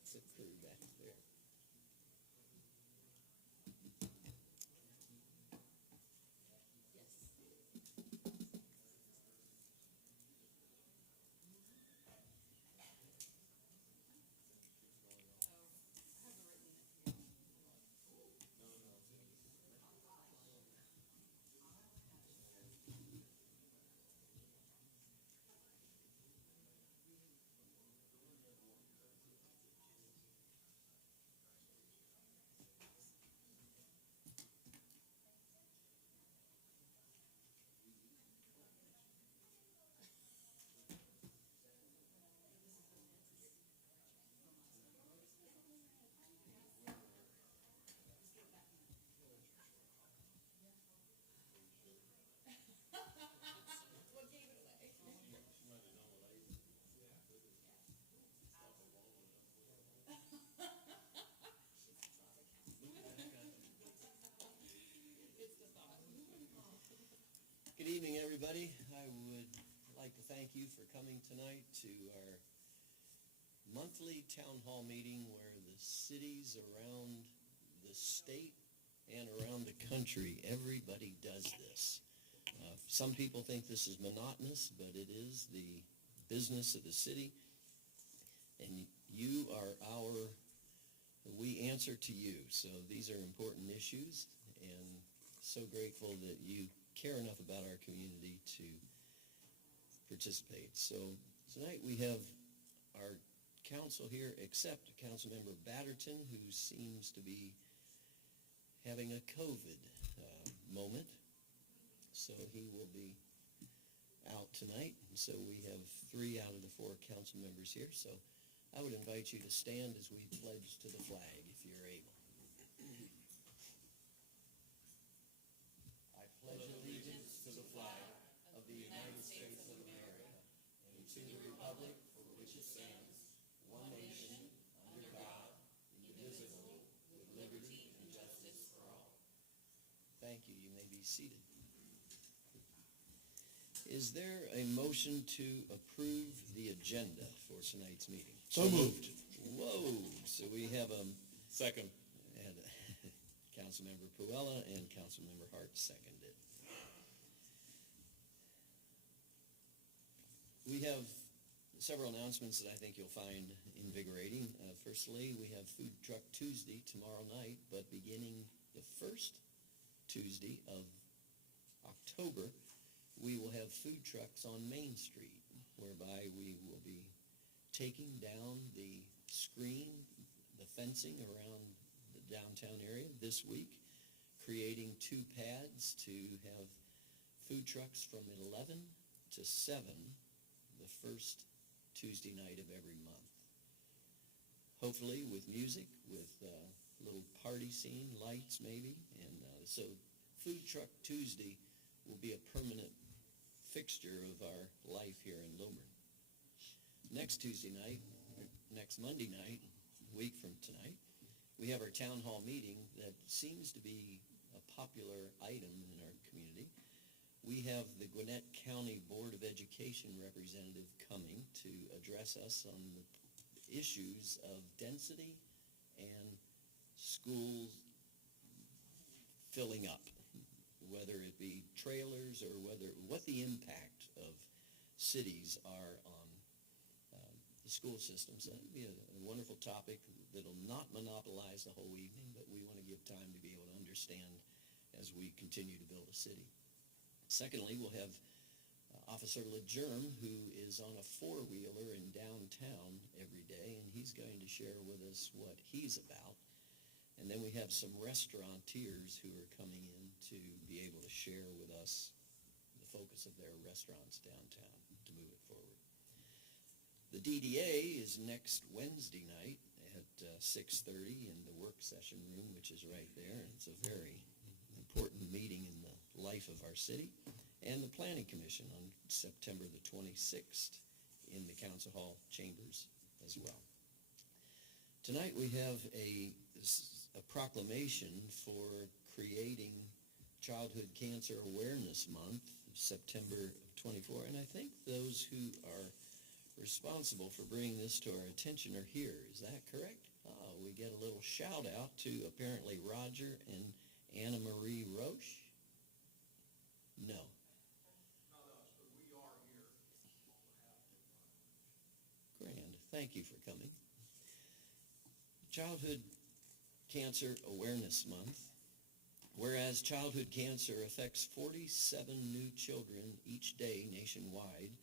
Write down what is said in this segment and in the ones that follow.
That's a crew back there. Good evening, everybody. I would like to thank you for coming tonight to our monthly town hall meeting where the cities around the state and around the country, everybody does this. Some people think this is monotonous, but it is the business of the city, and we answer to you. So these are important issues, and so grateful that you care enough about our community to participate. So tonight we have our council here, except Councilmember Batterton, who seems to be having a COVID moment. So he will be out tonight. And so we have 3 out of the 4 council members here. So I would invite you to stand as we pledge to the flag, if you're able. I pledge allegiance to the flag of the United States of America and to the republic for which it stands, one nation, under God, indivisible, with liberty and justice for all. Thank you. You may be seated. Is there a motion to approve the agenda for tonight's meeting? So moved. Whoa. So we have a Second. and Councilmember Puella and Councilmember Hart seconded. We have several announcements that I think you'll find invigorating. Firstly, we have Food Truck Tuesday tomorrow night, but beginning the first Tuesday of October, we will have food trucks on Main Street, whereby we will be taking down the screen, the fencing around the downtown area this week, creating 2 pads to have food trucks from 11 to 7 the first Tuesday night of every month. Hopefully with music, with a little party scene, lights maybe, and so Food Truck Tuesday will be a permanent fixture of our life here in Lilburn. Next Tuesday night, or next Monday night, a week from tonight, we have our town hall meeting that seems to be a popular item in our community. We have the Gwinnett County Board of Education representative coming to address us on the issues of density and schools filling up, whether it be trailers or what the impact of cities are on the school systems. That would be a wonderful topic that'll not monopolize the whole evening, but we want to give time to be able to understand as we continue to build a city. Secondly, we'll have Officer Legerm, who is on a 4-wheeler in downtown every day, and he's going to share with us what he's about. And then we have some restaurateurs who are coming in to be able to share with us the focus of their restaurants downtown to move it forward. The DDA is next Wednesday night at 6:30 in the work session room, which is right there. And it's a very important meeting in the life of our city. And the Planning Commission on September the 26th in the Council Hall chambers as well. Tonight we have a proclamation for creating Childhood Cancer Awareness Month, September of 24. And I think those who are responsible for bringing this to our attention are here. Is that correct? We get a little shout out to apparently Roger and Anna Marie Roche. No. Not us, but we are here on behalf of Grand. Thank you for coming. Childhood Cancer Awareness Month. Whereas childhood cancer affects 47 new children each day nationwide,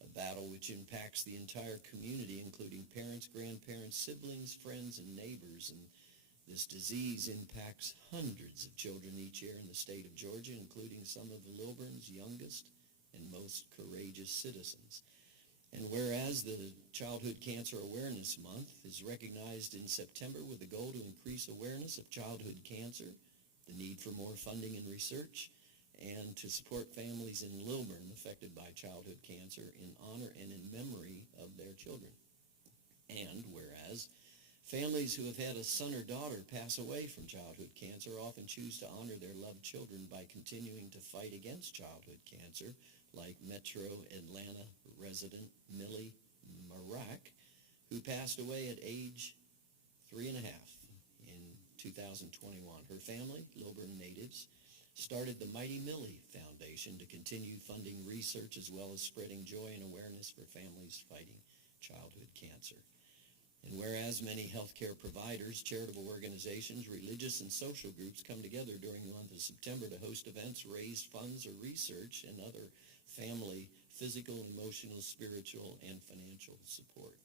a battle which impacts the entire community, including parents, grandparents, siblings, friends, and neighbors. And this disease impacts hundreds of children each year in the state of Georgia, including some of Lilburn's youngest and most courageous citizens. And whereas the Childhood Cancer Awareness Month is recognized in September with the goal to increase awareness of childhood cancer, the need for more funding and research, and to support families in Lilburn affected by childhood cancer in honor and in memory of their children. And whereas families who have had a son or daughter pass away from childhood cancer often choose to honor their loved children by continuing to fight against childhood cancer, like Metro Atlanta resident Millie Marak, who passed away at age 3.5 in 2021. Her family, Lilburn natives, started the Mighty Millie Foundation to continue funding research as well as spreading joy and awareness for families fighting childhood cancer. And whereas many healthcare providers, charitable organizations, religious and social groups come together during the month of September to host events, raise funds, or research and other family, physical, emotional, spiritual, and financial support.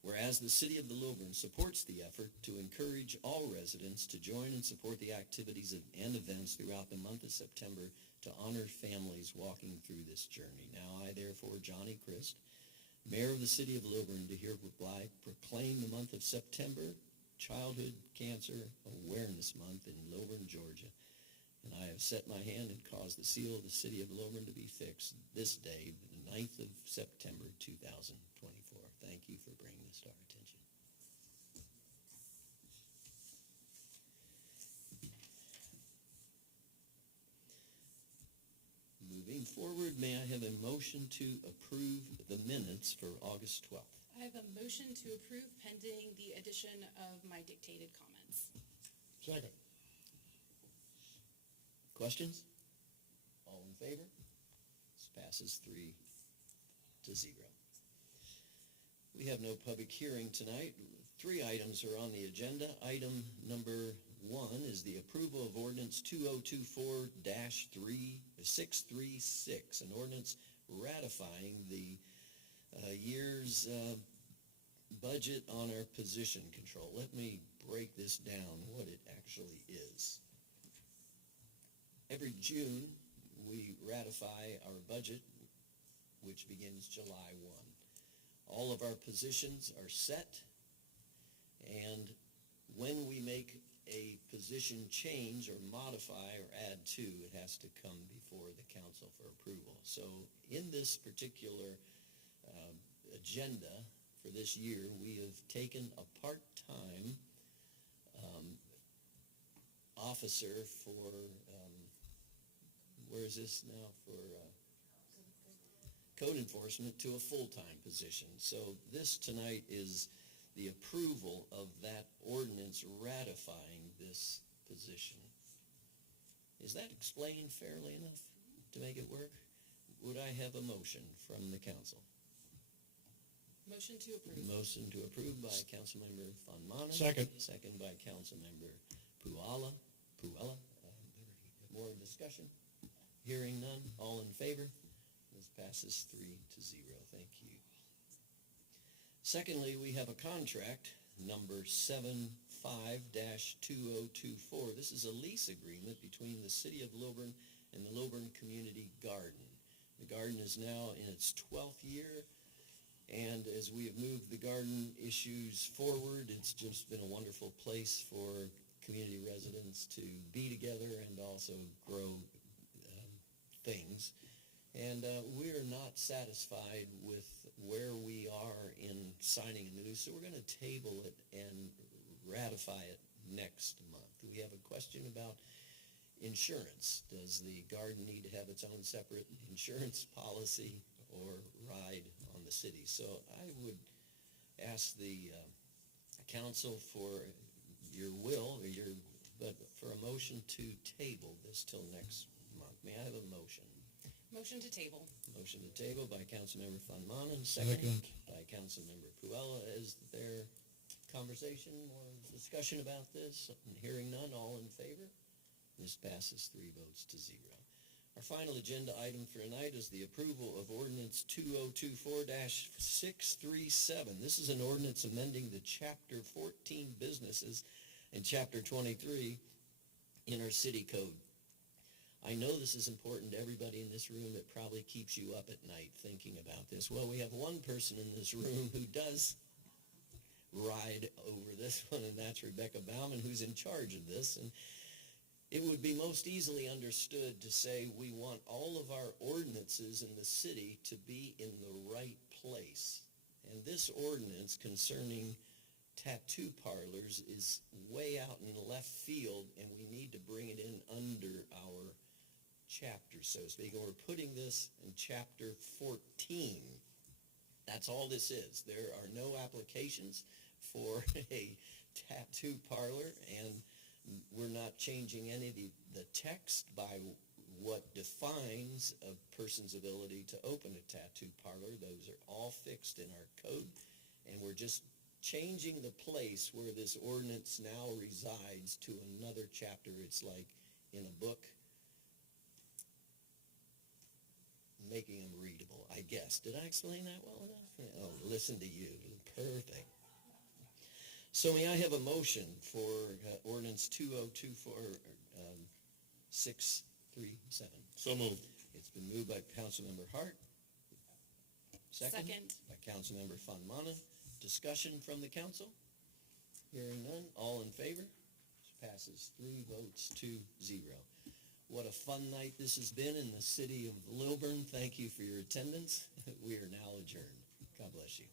Whereas the City of Lilburn supports the effort to encourage all residents to join and support the activities and events throughout the month of September to honor families walking through this journey. Now I, therefore, Johnny Christ, Mayor of the City of Lilburn, do hereby proclaim the month of September Childhood Cancer Awareness Month in Lilburn, Georgia. And I have set my hand and caused the seal of the City of Lilburn to be fixed this day, the 9th of September, 2024. Thank you for bringing this to our attention. Moving forward, may I have a motion to approve the minutes for August 12th? I have a motion to approve pending the addition of my dictated comments. Second. Questions? All in favor? This passes 3-0. We have no public hearing tonight. 3 items are on the agenda. Item number 1 is the approval of ordinance 2024-636, an ordinance ratifying the year's budget on our position control. Let me break this down, what it actually is. Every June, we ratify our budget, which begins July 1. All of our positions are set, and when we make a position change or modify or add to, it has to come before the council for approval. So in this particular agenda for this year, we have taken a part-time officer for, where is this now, for code enforcement to a full-time position. So this tonight is the approval of that ordinance ratifying this position. Is that explained fairly enough to make it work? Would I have a motion from the council? Motion to approve. Motion to approve by Councilmember Von Manen. Second. Second by Councilmember Puella. More discussion? Hearing none. All in favor? This passes 3-0. Thank you. Secondly, we have a contract, number 75-2024. This is a lease agreement between the City of Lilburn and the Lilburn Community Garden. The garden is now in its 12th year, and as we have moved the garden issues forward, it's just been a wonderful place for community residents to be together and also grow things. And we're not satisfied with where we are in signing a new, so we're going to table it and ratify it next month. We have a question about insurance. Does the garden need to have its own separate insurance policy, or ride on the city. So I would ask the council for your will, but for a motion to table this till next month. May I have a motion? Motion to table. Motion to table by Councilmember Van Manen, second by Councilmember Puella. Is there conversation or discussion about this? Hearing none, all in favor? This passes 3 votes to 0. Our final agenda item for tonight is the approval of ordinance 2024-637. This is an ordinance amending the Chapter 14 businesses and Chapter 23 in our city code. I know this is important to everybody in this room. It probably keeps you up at night thinking about this. Well, we have one person in this room who does ride over this one, and that's Rebecca Bauman, who's in charge of this. And it would be most easily understood to say we want all of our ordinances in the city to be in the right place. And this ordinance concerning tattoo parlors is way out in the left field, and we need to bring it in under our chapter, so to speak. And we're putting this in Chapter 14. That's all this is. There are no applications for a tattoo parlor, and we're not changing any of the text by what defines a person's ability to open a tattoo parlor. Those are all fixed in our code, and we're just changing the place where this ordinance now resides to another chapter. It's like in a book, making them readable, I guess. Did I explain that well enough? Oh, listen to you. Perfect. So may I have a motion for ordinance 2024-637? So moved. It's been moved by Councilmember Hart. Second. By Councilmember Van Manen. Discussion from the council? Hearing none. All in favor? This passes 3 votes to 0. What a fun night this has been in the city of Lilburn. Thank you for your attendance. We are now adjourned. God bless you.